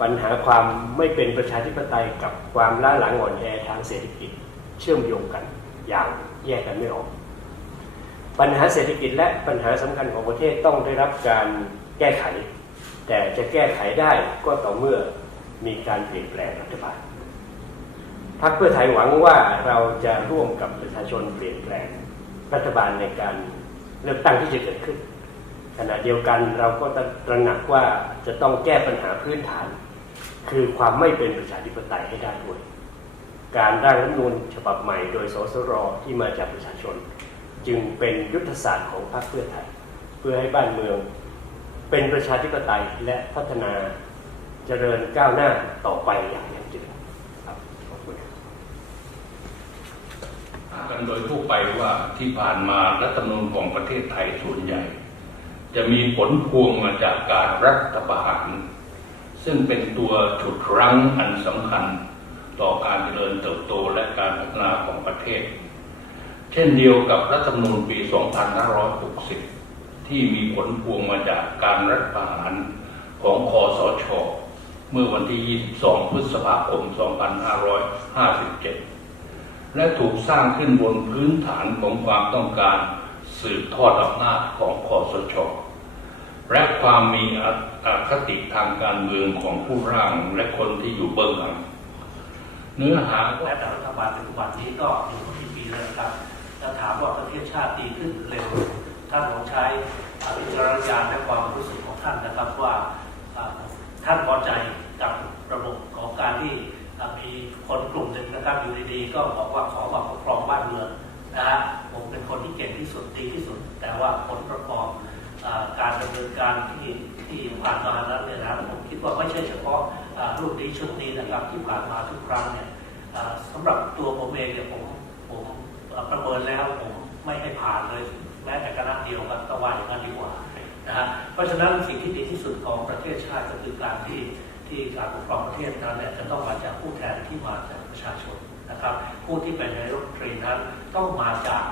ปัญหาความไม่เป็นประชาธิปไตยกับความล้าหลังอ่อนแอทางเศรษฐกิจเชื่อมโยงกันอย่างแยกกันไม่ออก ปัญหาเศรษฐกิจและปัญหาสำคัญของประเทศต้องได้รับการแก้ไข แต่จะแก้ไขได้ก็ต่อเมื่อมีการเปลี่ยนแปลงรัฐบาลพรรคเพื่อไทยหวังว่าเราจะร่วมกับประชาชนเปลี่ยนแปลงรัฐบาลในการเลือกตั้งที่จะเกิดขึ้นขณะเดียวกันเราก็ตระหนักว่าจะต้องแก้ปัญหาพื้นฐาน คือความไม่เป็นประชาธิปไตยให้ได้ด้วย การร่างรัฐมนูญฉบับใหม่โดยสสรที่มาจากประชาชน จึงเป็นยุทธศาสตร์ของพรรคเพื่อไทย เพื่อให้บ้านเมือง เป็นประชาธิปไตยและพัฒนาเจริญก้าวหน้าต่อไปอย่างยั่งยืนครับขอบคุณครับกันโดยทั่วไปว่าที่ผ่านมารัฐธรรมนูญของประเทศไทยส่วนใหญ่ จะมีผลพวงมาจากการรัฐประหาร ซึ่งเป็นตัวฉุดรั้งอันสำคัญต่อการเจริญเติบโตและการพัฒนาของประเทศ เช่นเดียวกับรัฐธรรมนูญปี 2560 ที่มีผลพวงมาจากการรัฐประหารของคอสช เมื่อวันที่ 22 พฤษภาคม 2557 และถูกสร้างขึ้นบนพื้นฐานของความต้องการสืบทอดอำนาจของคอสช และความมีอคติทางการเมืองของผู้ร่างและคนที่อยู่เบื้องหลัง เนื้อหาและแต่รัฐบาลปัจจุบันนี้ก็อยู่มากี่ปีแล้วนะครับจะถามว่าประเทศชาติดีขึ้นเร็วท่านลองใช้วิจารณญาณและความรู้สึกของท่านนะครับว่าท่านพอใจกับระบบของการที่มีคนกลุ่มหนึ่งนะครับอยู่ดีๆก็บอกว่าขอมาปกครองบ้านเมืองนะฮะผมเป็นคนที่เก่งที่สุดดีที่สุด แต่ว่าผลาการดำเนินการที่ที่ผ่านมานั้นเนี่ยนะผมคิดว่าไม่ใช่เฉพาะรุ่นนี้ชุดนี้นะครับที่ผ่านมาทุกครั้งเนี่ยอ่าสำหรับตัวผมเองเนี่ยผมผมประเมินแล้วผมไม่ให้ผ่านเลยแม้แต่คณะเดียวกันก็ว่าอย่างนั้นดีกว่านะฮะเพราะฉะนั้นสิ่งที่ดีที่สุดของประเทศชาติก็คือการที่ที่การปกครองประเทศนั้นเนี่ยจะต้องมาจากผู้แทนที่มาจากประชาชนนะครับ ผู้ที่เป็นนายกรัฐมนตรีนั้นต้องมาจาก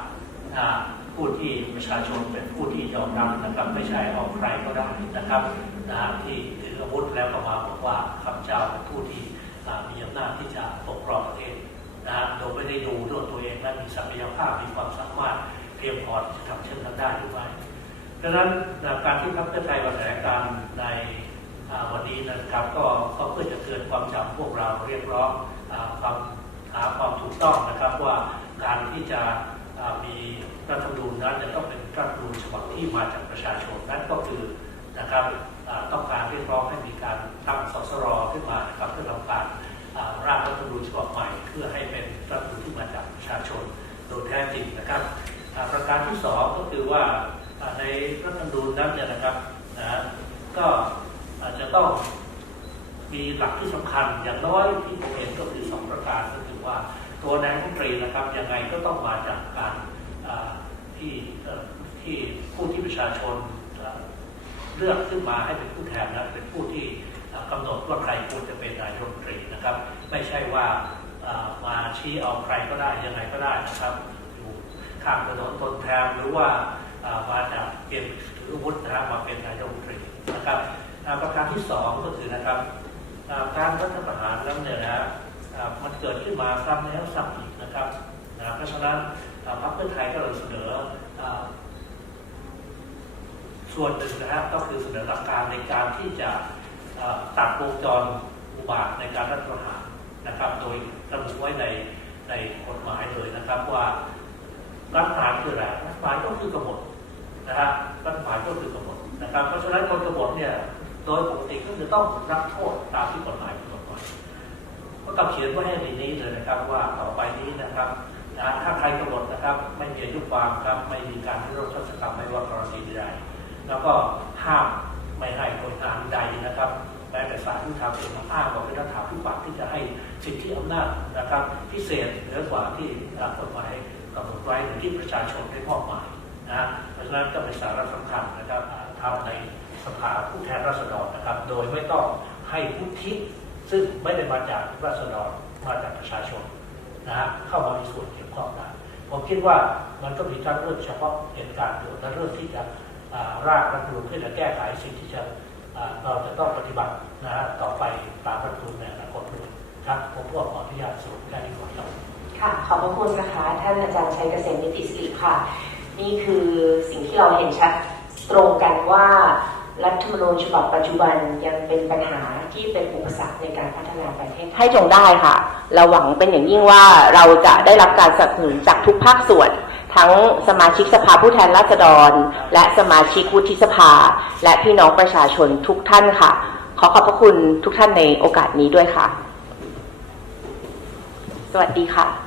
ผู้ที่ประชาชนเป็นผู้ที่ยอมรับนะครับไม่ใช่เอาใครก็ได้นะครับนะฮะที่ถืออาวุธแล้วก็มาบอกว่าข้าพเจ้าเป็นผู้ที่มีอำนาจที่จะปกครองประเทศนะฮะโดยไม่ได้ดูด้วยตัวเองและมีศักยภาพมีความสามารถเพียงพอที่จะทำเช่นนั้นได้หรือไม่ดังนั้นนะการที่พรรคเพื่อไทยมาแถลงการในวันนี้นะครับก็ก็เพื่อจะเตือนความจำพวกเราเรียกร้องความหาความถูกต้องนะครับว่าการที่จะมี รัฐธรรมนูญนั้นจะต้องเป็นรัฐธรรมนูญฉบับที่มาจากประชาชนนั่นก็คือนะครับต้องการเรียกร้องให้มีการตั้งสสรขึ้นมานะครับเพื่อทำการร่างรัฐธรรมนูญฉบับใหม่ เพื่อให้เป็นรัฐธรรมนูญที่มาจากประชาชนโดยแท้จริงนะครับประการที่สองก็คือว่าในรัฐธรรมนูญนั้นเนี่ยนะครับนะก็จะต้องมีหลักที่สำคัญอย่างน้อยที่ผมเห็นก็คือสองประการก็คือว่าตัวนายกรัฐมนตรีนะครับยังไงก็ต้องมาจากการ ที่ที่ผู้ที่ประชาชนเลือกขึ้นมาให้เป็นผู้แทนนะเป็นผู้ที่เอ่อกำหนดว่าใครควรจะเป็นนายกรัฐมนตรีนะครับ ไม่ใช่ว่ามาชี้เอาใครก็ได้ยังไงก็ได้นะครับอยู่ข้างถนนทนแทนหรือว่ามาจากเกณฑ์ถืออาวุธนะครับมาเป็นนายกรัฐมนตรีนะครับประการที่สองก็คือนะครับการรัฐประหารนั้นเนี่ยนะมันเกิดขึ้นมาซ้ำแล้วซ้ำอีกนะครับนะเพราะฉะนั้นพรรคเพื่อไทยก็เลยเสนอ ส่วนหนึ่งนะครับก็คือเสนอหลักการในการที่จะตัดวงจรอุบาทในการรัฐประหารนะครับ โดยระบุไว้ในในกฎหมายเลยนะครับว่ารัฐประหารคืออะไรรัฐประหารก็คือกบฏนะฮะรัฐประหารก็คือกบฏนะครับ เพราะฉะนั้นคนกบฏเนี่ยโดยปกติก็จะต้องรับโทษตามที่กฎหมายกำหนดไว้ก็ต้องเขียนไว้ให้ในนี้เลยนะครับว่าต่อไปนี้นะครับนะถ้าใครกำหนดนะครับ ไม่มีอายุความครับไม่มีการที่เราทศกรรมไม่ว่ากรณีใด แล้วก็ห้ามไม่ให้หน่วยงานใดนะครับแม้แต่ศาลยุติธรรมเองอ้างว่าเป็นรัฐาธิปัตย์ที่จะให้สิทธิอำนาจนะครับ พิเศษเหนือกว่าที่กฎหมายกำหนดไว้หรือที่ประชาชนได้มอบหมายนะเพราะฉะนั้นก็เป็นสาระสำคัญนะครับทำในสภาผู้แทนราษฎรนะครับ โดยไม่ต้องให้ผู้ที่ซึ่งไม่ได้มาจากราษฎรมาจากประชาชนนะเข้ามามีส่วนเกี่ยวข้องได้ผมคิดว่ามันก็มีทั้งเรื่องเฉพาะเหตุการณ์อยู่และเรื่องที่จะ ร่างรัฐธรรมนูญเพื่อจะแก้ไขสิ่งที่จะเราจะต้องปฏิบัตินะฮะต่อไปตามรัฐธรรมนูญในอนาคตด้วยครับผมก็ขออนุญาตสรุปแค่นี้ก่อนครับค่ะขอบพระคุณนะคะ ท่านอาจารย์ชัยเกษมนิติสิริค่ะ นี่คือสิ่งที่เราเห็นชัดตรงกันว่ารัฐธรรมนูญฉบับปัจจุบันยังเป็นปัญหาที่เป็นอุปสรรคในการพัฒนาประเทศให้จงได้ค่ะ เราหวังเป็นอย่างยิ่งว่าเราจะได้รับการสนับสนุนจากทุกภาคส่วน ทั้งสมาชิกสภาผู้แทนราษฎร และสมาชิกวุฒิสภา และพี่น้องประชาชนทุกท่านค่ะ ขอขอบพระคุณทุกท่านในโอกาสนี้ด้วยค่ะ สวัสดีค่ะ